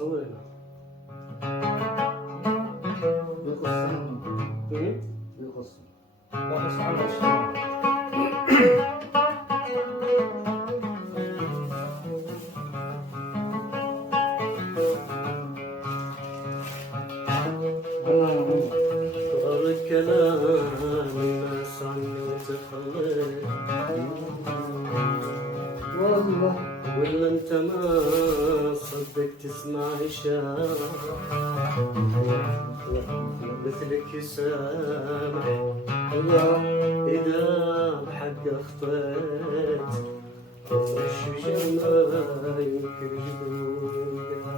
سوينا. يخص ايه؟ يخص لا بس على الشمال. صار الكلام الناس عني وتخليت، والله ولا انت ما صدق تسمع اشاره مثلك سامح الله اذا بحق اخطيت، الشجر ما يمكن يدوقها.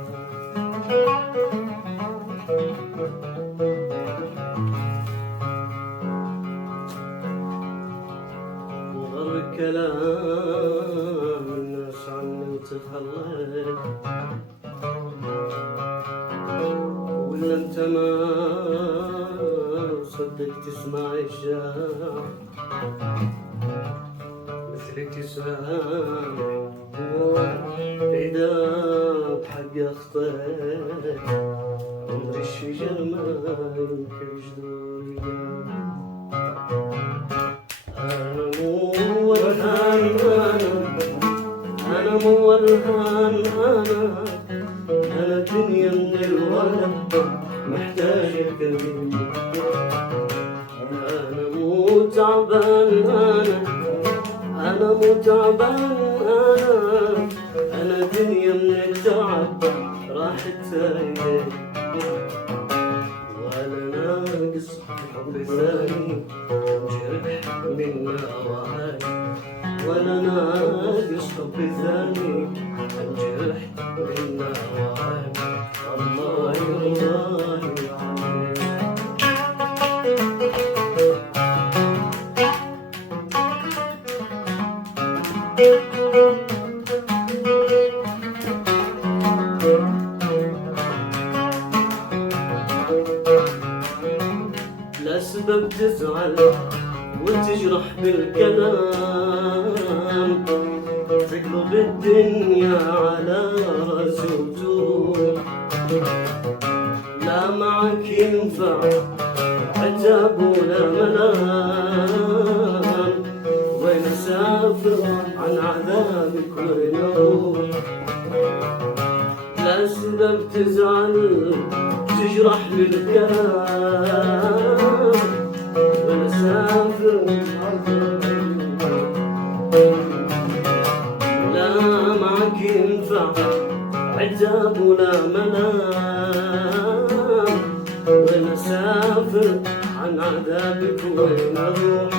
وغر كلام الناس عني وتخليت، ولا انت ما صدق تسمع الشام مثلك سامح إذا بحق أخطيت، عمر الشجر ما يمكن جذوقها. أنا مو والهان أنا مو والهان أنا دنيا من الولد محتاج الكلمة. أنا مو تعبان أنا مو تعبان أنا دنيا من التعب راحت سايقة، وأنا ناقص حب ثاني جرح من نواهي، وأنا ناقص حب ثاني جرح من نواهي. الله يرضى عليك. لا سبب تزعل وتجرح بالكلام، تقلب الدنيا على راسي وتوب. لا معك ينفع عتاب ولا ملام، وين اسافر عن عذابك وين اروح. لا سبب تزعل تجرح بالكلام، وين اسافر لا معك ينفع عتاب ولا ملام، وين اسافر عن عذابك وين اروح.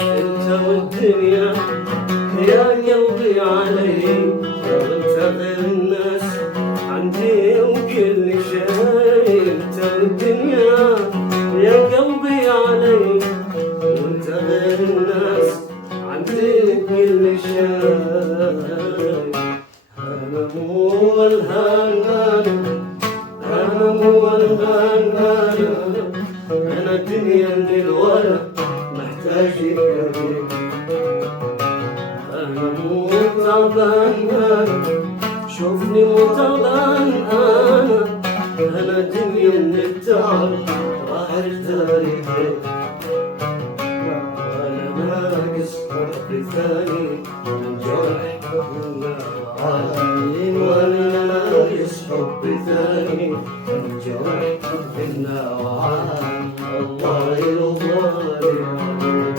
انت والدنيا يا قلبي علي، وانت غير الناس عندي وكل شيء. انت والدنيا يا قلبي علي، وانت غير الناس عندي كل شيء. أنا مو الهان أنا مو الهان أنا دنيا من الولد محتاجك ليك. أنا مو تعبان شوفني مو تعبان أنا دنيا من التعب راحت تاريخي، وأنا ناقص حب ثاني من جرح النواعي، وأنا ناقص حب ثاني من جرح النواعي. الله يرضى عليك.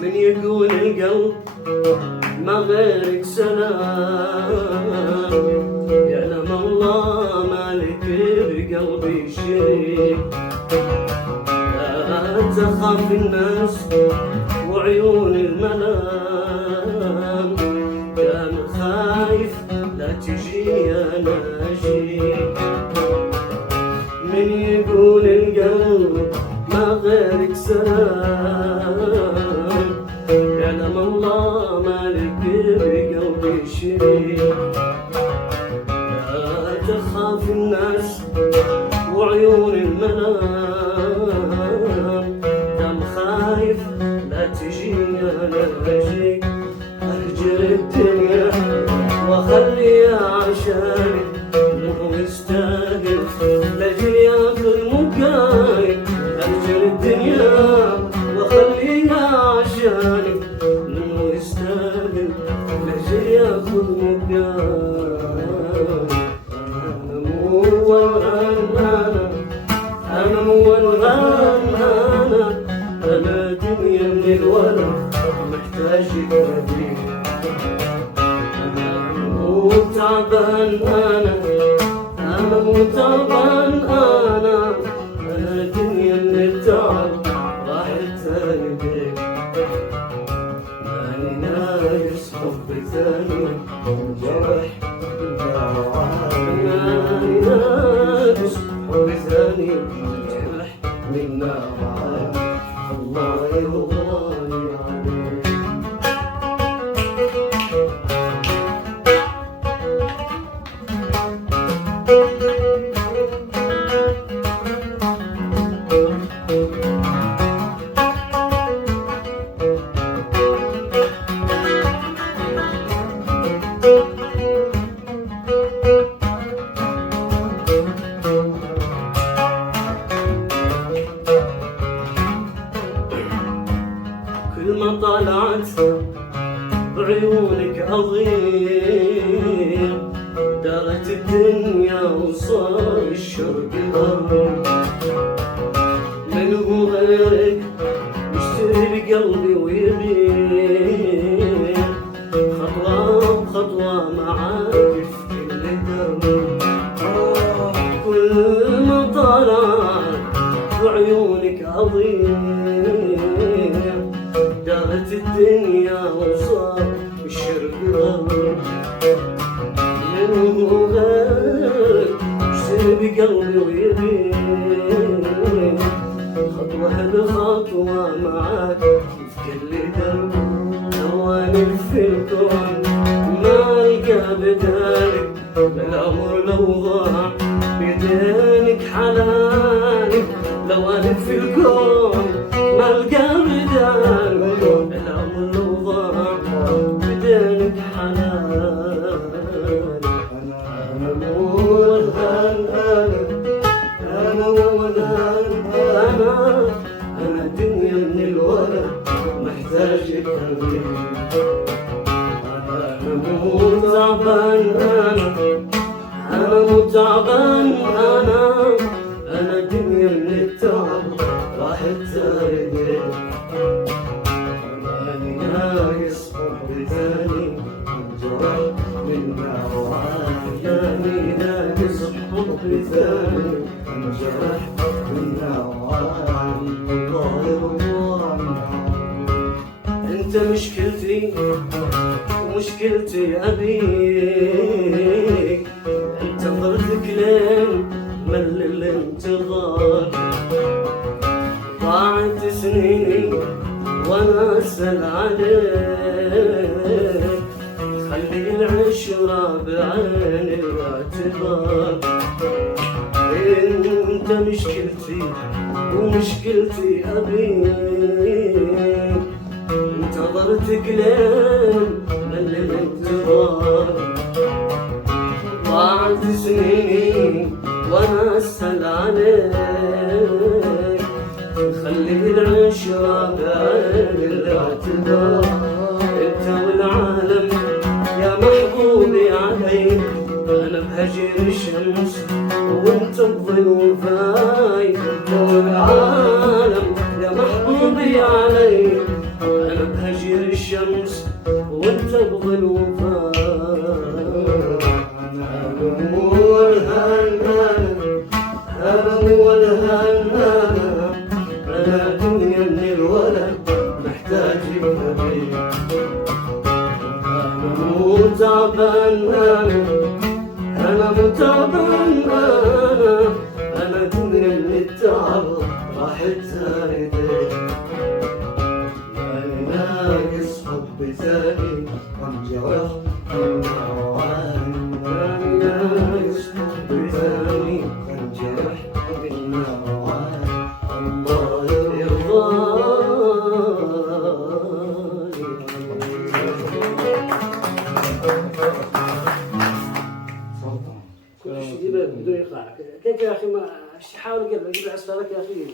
من يقول القلب ما غيرك سلام، يعلم الله مالك بقلبي شيء. لا تخاف الناس وعيون المنام، كان خايف لا تجي انا اجي. من يقول القلب ما غيرك سلام، يعلم الله مالك بقلبي شريك. لا تخاف الناس وعيون المنام، دام خايف لا تجي انا اجيك. اهجر الدنيا واخليها عشانك، مو يستاهل لاجل ياخذ مكانك. اهجر الدنيا واخليها عشانك، مو يستاهل لاجل ياخذ مكانك. انا مو الغنى، انا مو الغنى، انا دنيا من الورد محتاجك هديك. مو تعبان انا مو تعبان انا دنيا من التعب راحت بيك. ماني ناقص حب ثاني جرح، ماني ناقص حب ثاني جرح منا معاك. الله يرضاني عليك. كل ما طلعت بعيونك أضيء، دارت الدنيا وصار الشرق غرب. من هو غيرك يشتري بقلبي ويبيع، خطوة بخطوة معاك في كل درب. كل ما طلعت بعيونك أضيء، دارت الدنيا وصار الشرق غرب. من هو غيرك يشتري بقلبي ويبيع، خطوة بخطوة معاك في كل درب. لو ألف الكون ما ألقى بدالك، الأمر لو ضاع بيدينك حلالك. لو ألف الكون ما ألقى بدالك، الأمر لو ضاع بيدينك حلالك. أنا مو الغنى، أنا مو الغنى، أنا دنيا من الورد محتاجك هديك. أنا مو تعبان أنا مو تعبان أنا دنيا من التعب راحت بيك. ماني ناقص حب ثاني انجرح منا وعاني. ماني ناقص حب ثاني انجرح منا وعاني. الله يرضى انت مشكلتي ومشكلتي أبيك. انتظرتك لين مل الانتظار، ضاعت سنيني وانا اسال عليك. خلي العشرة بعين الاعتبار. انت مشكلتي ومشكلتي أبيك. انتظرتك لين مل الانتظار، ضاعت سنيني وانا اسال عليك. خلي العشرة بعين الاعتبار. انت والعالم يا محبوبي علي، انا بهجر الشمس وانت بظل وفاي. انت والعالم يا محبوبي علي، انا بهجر الشمس وانت بظل وفاي. انا مو الهنا، انا مو الهنا، انا دنيا من الولد محتاجك هديك. انا مو تعبان انا مو تعبان انا دنيا تاني ناقص حب تاني انجرح بالنوعان ناقص حب تاني انجرح بالنوعان الله يرضاني تفضل. كل شيء بدون يطلع كيف يا اخي ما حاول قبل قبل اسفلك يا اخي